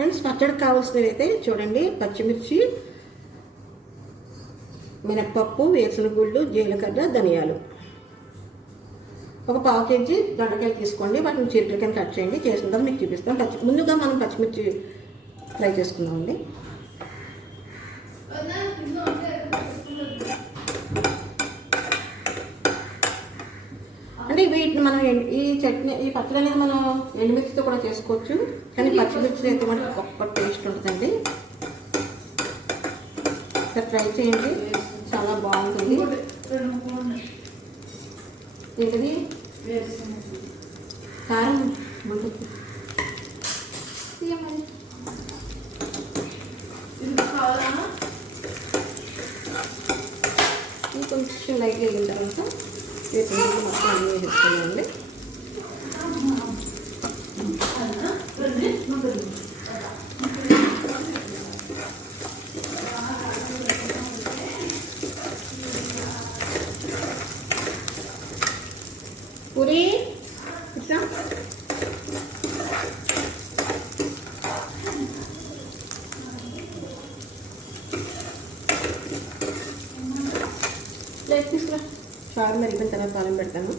Friends, పచ్చడికి కావాల్సినవి అయితే చూడండి: పచ్చిమిర్చి, మినప్పప్పు, వేసిన గుళ్ళు, జీలకర్ర, ధనియాలు. ఒక పావు కేజీ దొండకాయలు తీసుకోండి, వాటిని చీరల కింద కట్ చేయండి. చేసిన తర్వాత మీకు చూపిస్తాం. ముందుగా మనం పచ్చిమిర్చి ఫ్రై చేసుకుందామండి. అంటే వీటిని మనం ఈ చట్నీ, ఈ పచ్చడి అనేది మనం ఎండుమిర్చితో కూడా చేసుకోవచ్చు, కానీ పచ్చిమిర్చి అయితే మనకి గొప్ప టేస్ట్ ఉంటుందండి. ట్రై చేయండి, చాలా బాగుంటుంది. ఏంటిది కారం ఉంటుంది. కొంచెం లైట్గా వేగిన తర్వాత వేసుకుంటే మొత్తం అన్నీ వేసుకున్నామండి. పూరి ఇట్లా ప్లేట్ తీసుకురా. చారు మరిగిన తర్వాత తాళం పెడతాను.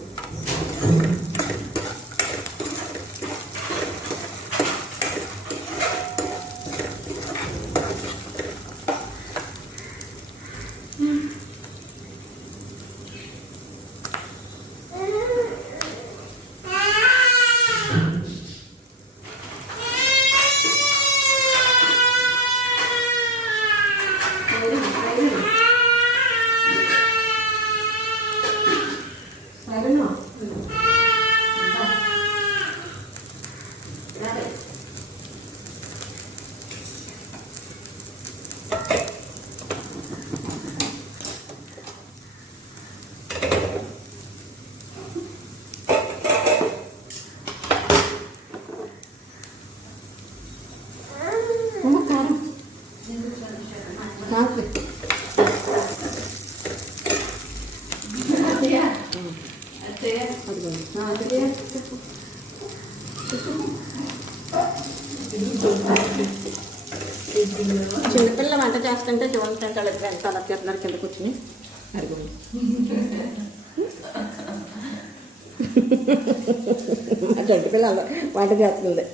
చిన్నపిల్ల వంట చేస్తుంటే చూడండి, ఎంత అలా చేస్తున్నారు కింద కూర్చుని. అడుగుంది మా చెట్టు పిల్ల అలా వంట చేస్తుంది,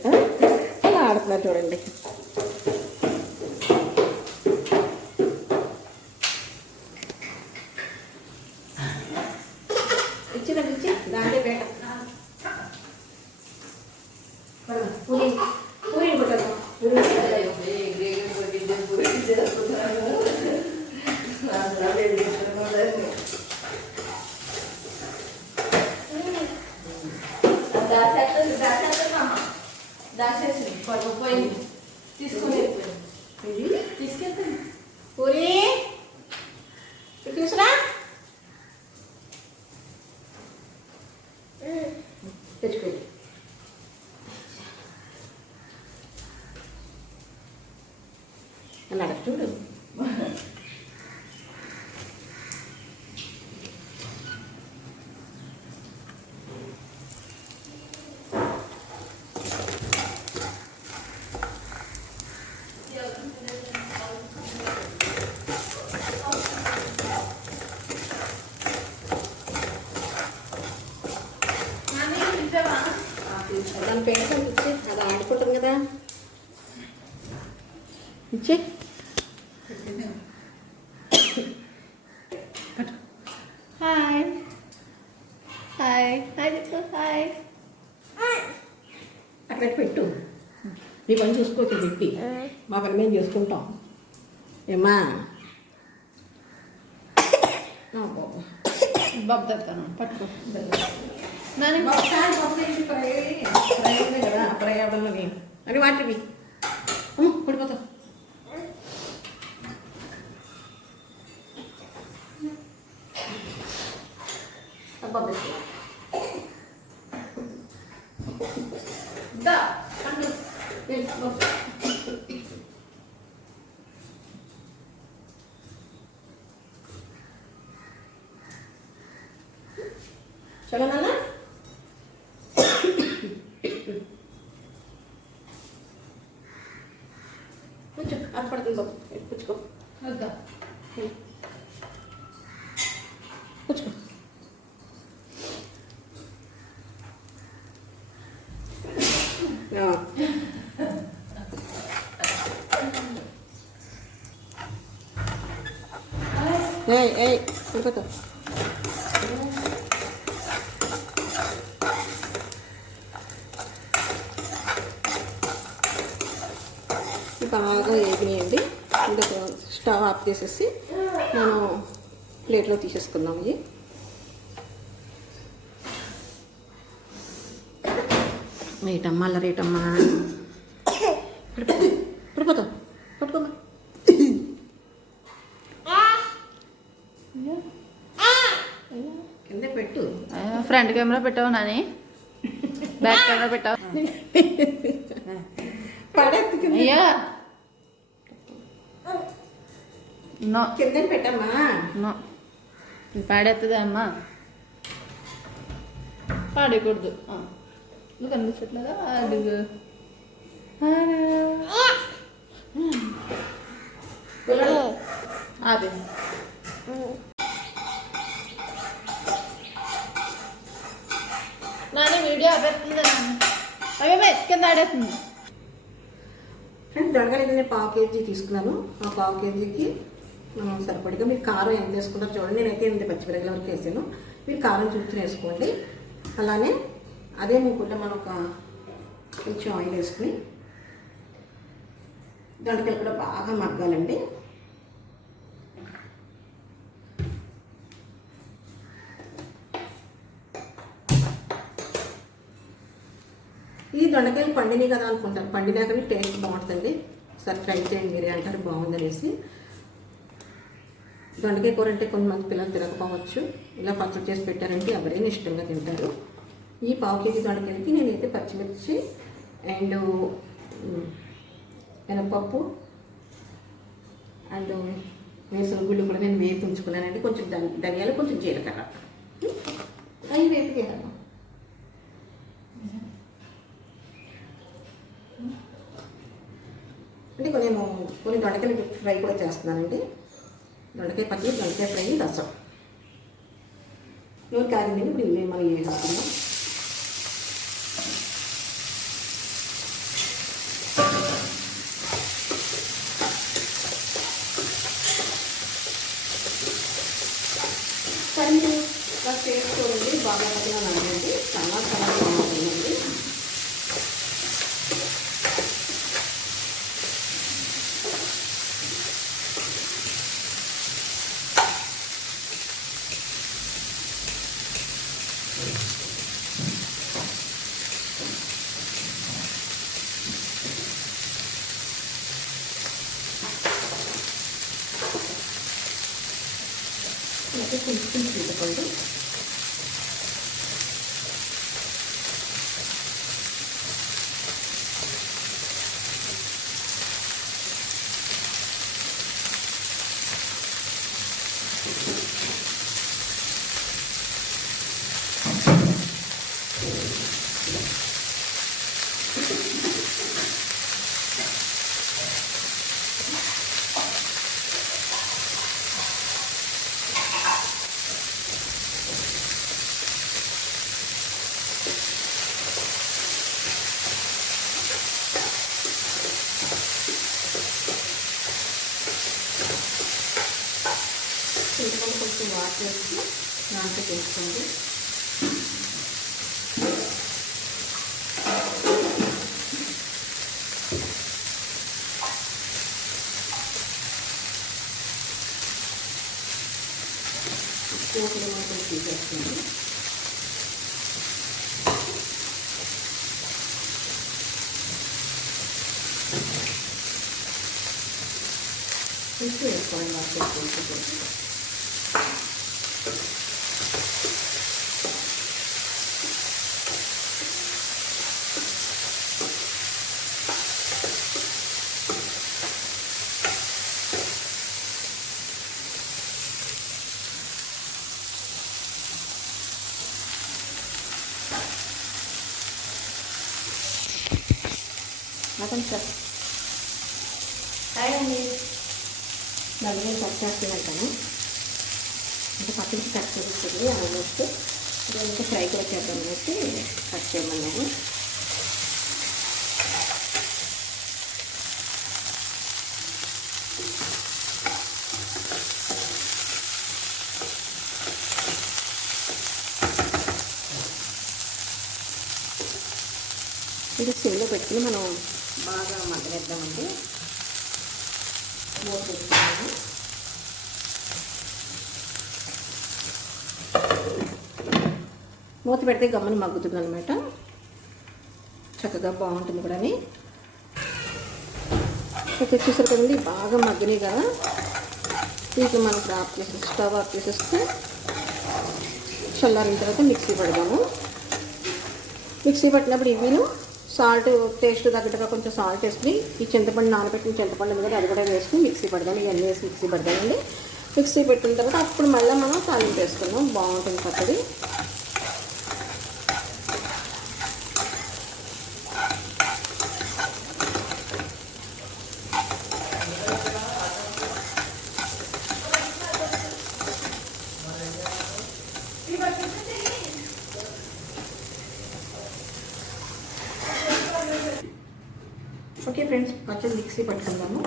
అలా ఆడుతున్నారు చూడండి. ఇచ్చి దాంట్లో పేట పూరి పూరి కొట్టారు. తీసుకెళ్తాను పూరి తీసురా తెచ్చుకోండి. అన్నాడు చూడు. దాని పేట ఇచ్చే, అది ఆడుకుంటాం కదా, ఇచ్చే. హాయ్ హాయ్ హాయ్ చెప్పు. హాయ్ అక్కడ పెట్టు. నీ పని చూసుకోవచ్చు పెట్టి, మా పని మేము చేసుకుంటాం. ఏమా బాబు తగ్గాను పట్టుకో. కదా ప్రయాణంలోని అని వాటివి పడిపోతావు. చలో నాన్న. కొంచెం అది పడుతుంది బాబు పుచ్చుకో వద్దా పుచ్చుకో. ఏయ్ పడిపోతావు. బాగా వేగినాయండి. ఇంకా స్టవ్ ఆఫ్ చేసేసి మనం ప్లేట్లో తీసేసుకుందాం. ఇది రేటమ్మా అలా రేటమ్మా పడిపోతావు పట్టుకోమ్మా. కింద పెట్టు. ఫ్రంట్ కెమెరా పెట్టావు నాని, బ్యాక్ కెమెరా పెట్టావు. అయ్యా నో కింద పెట్టమ్మా. నో పాడేస్తుందా అమ్మా, పాడేయకూడదు. నువ్వు కనిపించట్లేదా? అడుగు అదే నాని వీడియో ఆపేస్తుంది. అవే కింద ఆడేస్తుంది. ఫ్రెండ్స్ దొండకాయలు నేను 1/2 కేజీ తీసుకున్నాను. ఆ 1/2 కేజీకి సరిపడిగా మీరు కారం ఎంత వేసుకుంటారో చూడండి. నేనైతే 8 పచ్చిమిరపకాయల వరకు వేసాను. మీరు కారం చూసుకుని వేసుకోండి. అలానే అదే మూకుల్లో మనం కొంచెం ఆయిల్ వేసుకుని దొండకాయలు కూడా బాగా మగ్గాలండి. ఈ దొండకాయలు పండినాయి కదా అనుకుంటారు. పండినాకనే టేస్ట్ బాగుంటుందండి. ఒకసారి ట్రై చేయండి, మీరే అంటారు బాగుందనేసి. దొండకాయ కూర అంటే కొంతమంది పిల్లలు తినకపోవచ్చు. ఇలా పచ్చడి చేసి పెట్టారంటే ఎవరైనా ఇష్టంగా తింటారు. ఈ 1/2 కేజీ దొండకాయలకి నేనైతే పచ్చిమిర్చి అండ్ మినపప్పు అండ్ వేసిన గుళ్ళు కూడా నేను వేపి ఉంచుకున్నానండి. కొంచెం ధనియాలు, కొంచెం జీలకర్ర అవి వేపికేయాలి. అంటే కొన్ని దొండకాయలు ఫ్రై కూడా చేస్తున్నానండి. దొండకాయ పచ్చడి, దొండకాయ ఫ్రై, రసం. నూనె కాగిందండి. ఇప్పుడు ఇవి మనం వేసుకుందాం. కానీ చేసుకోండి, బాగా పక్కన నానండి. చాలా చాలా బాగుంటుందండి. అయితే కొంచెం చింతపండు, కొంచెం వాటర్ వేసి దాంట్లో వేసుకోండి. పోపులు మాత్రం తీసేసుకోండి. ఉప్పు వేసుకోండి. వాటర్ వేసుకోండి. అండి నలుగురు కట్ చేస్తున్నాను. అంటే పక్కకి కట్ చేస్తుంది ఆల్మోస్ట్. ఇంకా ఫ్రై కూడా చేద్దాం అనేసి కట్ చేయమన్నాను. ఇది సిమ్లో పెట్టుకుని మనం బాగా మగ్గనిద్దామండి. మూత పెట్టుకున్నాము. మూత పెడితే గమ్మని మగ్గుతుంది అనమాట. చక్కగా బాగుంటుంది కూడా. ఓకే, చూసారు కదండి బాగా మగ్గినాయి కదా. వీటిని మనం ఆఫ్ చేసి స్టవ్ ఆఫ్ చేసేస్తే చల్లారిన తర్వాత మిక్సీ పడదాము. మిక్సీ పట్టినప్పుడు ఇవిను సాల్ట్ టేస్ట్ తగ్గట్టుగా కొంచెం సాల్ట్ వేసుకుని ఈ చింతపండు నానబెట్టిన చింతపండు ఉంది కదా అది కూడా వేసుకుని మిక్సీ పడదాం. ఇవన్నీ వేసి మిక్సీ పడదామండి. మిక్సీ పెట్టిన తర్వాత అప్పుడు మళ్ళీ మనం తాలింపు వేసుకుందాం. బాగుంటుంది పచ్చడి. ఓకే ఫ్రెండ్స్, పచ్చడి మిక్సీ పట్టుకుందాము.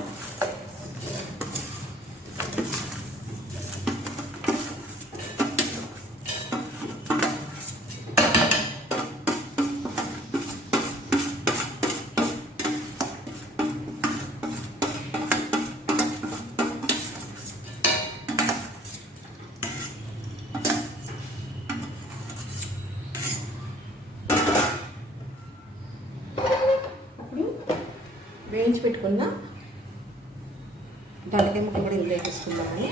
వేయించి పెట్టుకున్న దొండకాయ ముక్క కూడా ఇందులో వేసుకుందామని.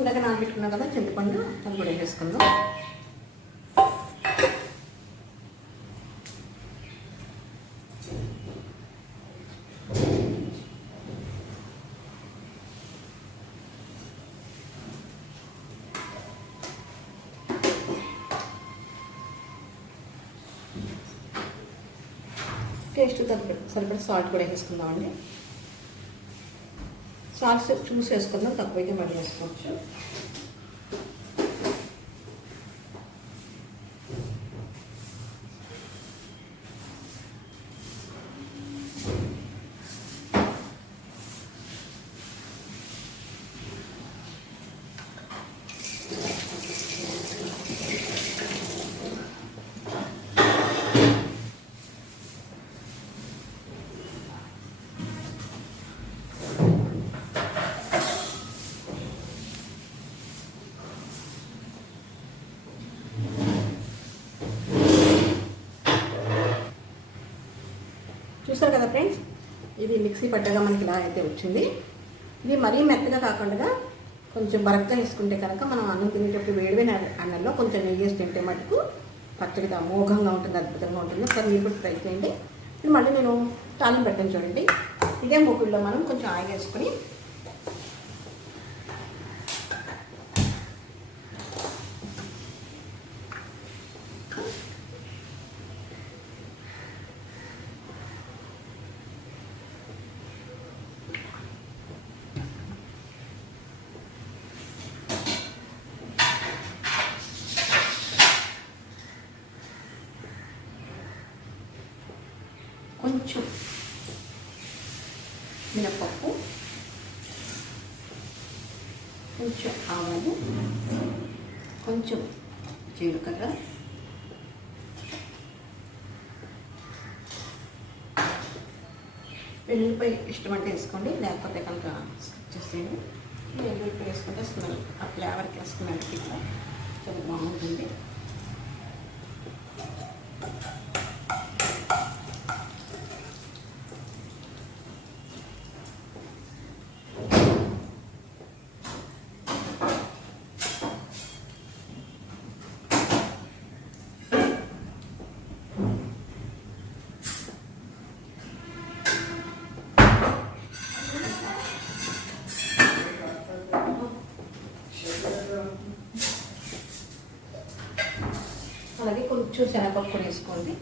ఇందాక నానబెట్టుకున్నాం కదా చింతపండు, అది కూడా వేసుకుందాం. టేస్ట్ సరిపడా సాల్ట్ కూడా వేసుకుందామండి. సాల్ట్ చూసి వేసుకుందాం, తక్కువైతే మళ్ళీ వేసుకోవచ్చు. చూసారు కదా ఫ్రెండ్స్, ఇది మిక్సీ పట్టగా మనకి ఇలా అయితే వచ్చింది. ఇది మరీ మెత్తగా కాకుండా కొంచెం బరగ్గా వేసుకుంటే కనుక మనం అన్నం తినేటప్పుడు వేడివేడి అన్నంలో కొంచెం నెయ్యి వేసి తింటే మటుకు పచ్చడిగా అమోఘంగా ఉంటుంది, అద్భుతంగా ఉంటుంది. ఒకసారి మీరు కూడా ట్రై చేయండి. ఇది మళ్ళీ నేను తాలింపు పెట్టాను చూడండి. ఇదే మూకుల్లో మనం కొంచెం ఆయిల్ వేసుకొని కొంచెం మినపప్పు, కొంచెం ఆవాలు, కొంచెం జీలకర్ర, వెల్లుల్లిపాయ ఇష్టం అంటే వేసుకోండి, లేకపోతే కనుక స్కిప్ చేసేయండి. వెల్లుల్లిపాయ వేసుకుంటే స్మెల్ ఆ ఫ్లేవర్కి స్మెల్కి చాలా బాగుంటుంది. అలాగే కొంచెం శనగపప్పు కూడా వేసుకోండి.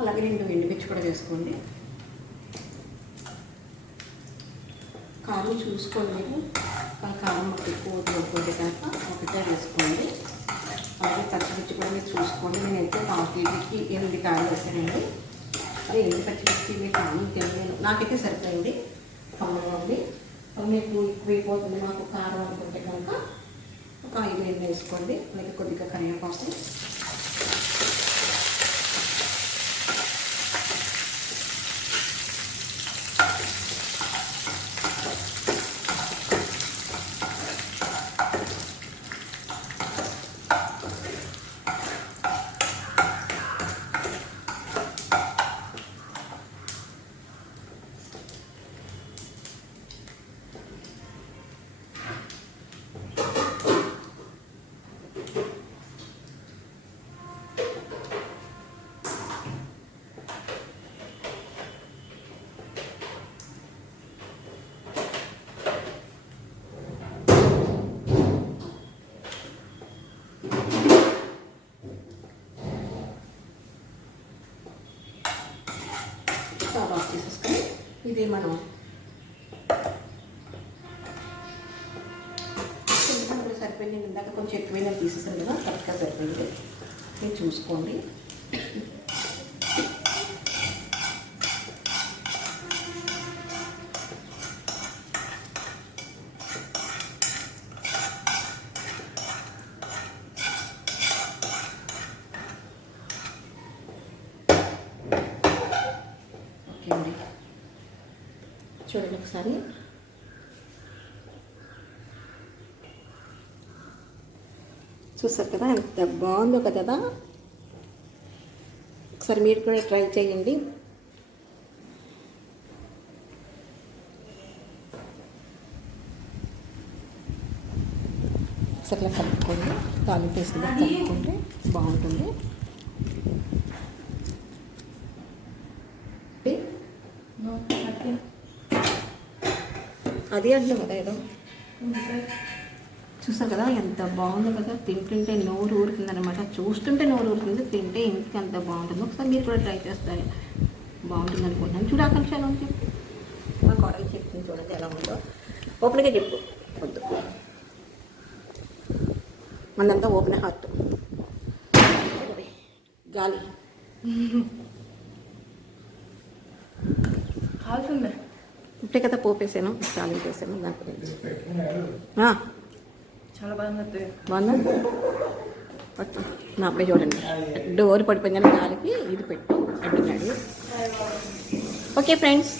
అలాగే 2 ఎండుమిర్చి కూడా వేసుకోండి. కారం చూసుకోండి, మీరు కారం మాకు ఎక్కువ వద్దుకుంటే కనుక ఒకటే వేసుకోండి. అలాగే పచ్చిమిర్చి కూడా మీరు చూసుకోండి. నేనైతే 1/2 కేజీకి 8 కాయలు వేసానండి. అదే 8 పచ్చిమిర్చి మీకు కారం తెలియదు, నాకైతే సరిపోయింది. కావాలి మీకు ఎక్కువైపోతుంది మాకు కారం అనుకుంటే కనుక ఒక 5 వేసుకోండి. అలాగే కొద్దిగా కరివేపాకు, ఆఫ్ చేసేసుకొని ఇది మనం సరిపోయింది. ఇందాక కొంచెం ఎక్కువైనా తీసేసాను కదా, కరెక్ట్గా సరిపోయింది. మీరు చూసుకోండి. చూడండి ఒకసారి. చూస్తారు కదా ఎంత బాగుందో కదా. ఒకసారి మీరు కూడా ట్రై చేయండి. ఒకసారి ఇలా కలుపుకోండి, తాలింపు వేసింది కలుపుకుంటే బాగుంటుంది. అది అంటున్నాం కదా ఏదో. చూసారు కదా ఎంత బాగుందో కదా. తింటుంటే నోరు ఊరుతుంది అనమాట. చూస్తుంటే నోరు ఊరుతుంది, తింటే ఇంటికి ఎంత బాగుంటుందో. ఒకసారి మీరు కూడా ట్రై చేస్తారు, బాగుంటుంది అనుకుంటున్నాను. చూడు ఆకాంక్ష ఎలా ఉంది చెప్పు. మా కోడలు చెప్తుంది చూడండి ఎలా ఉందో. ఓపెన్గా చెప్పు, వద్దు మనంతా ఓపెన్ హార్ట్. గాలి కాల్చుండే ఇప్పుడే కదా పోపేసాను, తాలింపు వేసాను. దాంట్లో చాలా బాగుంది. బాగుందా? నా అబ్బాయి చూడండి డోర్ పడిపోయిందని గాలికి ఇది పెట్టు అంటున్నాడు. ఓకే ఫ్రెండ్స్,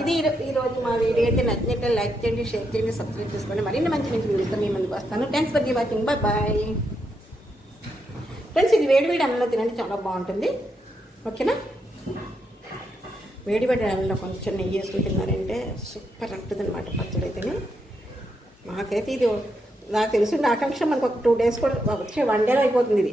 ఇది ఈరోజు మా వీడియో అయితే నచ్చినట్టు లైక్ చేయండి, షేర్ చేయండి, సబ్స్క్రైబ్ చేసుకోండి. మరిన్ని మంచి మంచి వీడియోతో మీ ముందుకు వస్తాను. Thanks for watching. Bye friends. ఇది వేడి వేడి అన్నంలో తినండి, చాలా బాగుంటుంది. ఓకేనా? వేడి వేడి అన్నంలో కొంచెం నెయ్యి వేసుకుని తిన్నారంటే సూపర్ ఉంటుంది అనమాట పచ్చడి అయితేనే. నాకైతే ఇది నాకు తెలిసి ఆకాంక్ష మనకు ఒక 2 days కూడా వచ్చే 1 day అయిపోతుంది ఇది.